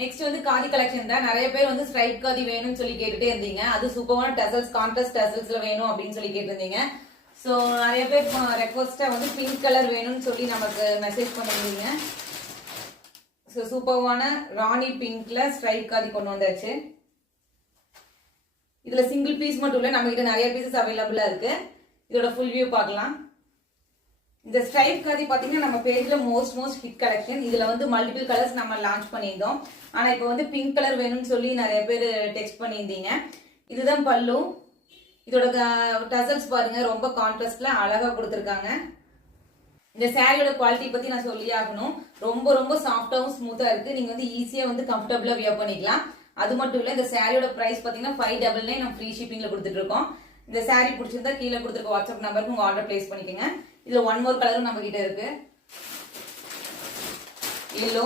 Next வந்து khadi collection தான். நிறைய பேர் வந்து ஸ்ட்ரைப் காதி வேணும்னு சொல்லி கேட்டுட்டே இருந்தீங்க. அது சூப்பரான டசல்ஸ், கான்ட்ராஸ்ட் டசல்ஸ்ல வேணும் அப்படின்னு சொல்லி கேட்டிருந்தீங்க. ஸோ நிறைய பேர் ரெக்வஸ்டா வந்து பிங்க் கலர் வேணும்னு சொல்லி நமக்கு மெசேஜ் பண்ணிருந்தீங்க. ஸோ சூப்பரான ராணி பிங்க்ல ஸ்ட்ரைப் காதி கொண்டு வந்தாச்சு. இதுல சிங்கிள் பீஸ் மட்டும் இல்ல, நம்ம கிட்ட நிறைய பீசஸ் அவைலபிளா இருக்கு. இதோட ஃபுல் வியூ பார்க்கலாம். இந்த ஸ்ட்ரைப் காதி பாத்தீங்கன்னா நம்ம பேஜ்ல மோஸ்ட் ஹிட் கலெக்ஷன். இதுல வந்து மல்டிபிள் கலர்ஸ் நம்ம லான்ச் பண்ணியிருந்தோம். ஆனா இப்போ வந்து பிங்க் கலர் வேணும்னு சொல்லி நிறைய பேர் டெக்ஸ்ட் பண்ணியிருந்தீங்க. இதுதான் பல்லு. இதோட டசல்ஸ் பாருங்க, ரொம்ப கான்ட்ராஸ்ட்ல அழகா கொடுத்துருக்காங்க. இந்த சாரியோட குவாலிட்டி பத்தி நான் சொல்லி ஆகணும். ரொம்ப சாஃப்டாவும் ஸ்மூத்தா இருக்கு. நீங்க வந்து ஈஸியா வந்து கம்ஃபர்டபுளா வியர் பண்ணிக்கலாம். அது மட்டும் இல்ல, இந்த சாரியோட பிரைஸ் பாத்தீங்கன்னா 599 நம்ம ஃப்ரீ ஷிப்பிங்ல கொடுத்துட்டு இருக்கோம். இந்த சாரி பிடிச்சிருந்தா கீழே கொடுத்துருக்க வாட்ஸ்அப் நம்பருக்கு உங்க ஆர்டர் பிளேஸ் பண்ணிக்கோங்க. இதுல ஒன் மோர் கலரும் நம்ம கிட்ட இருக்கு, எல்லோ.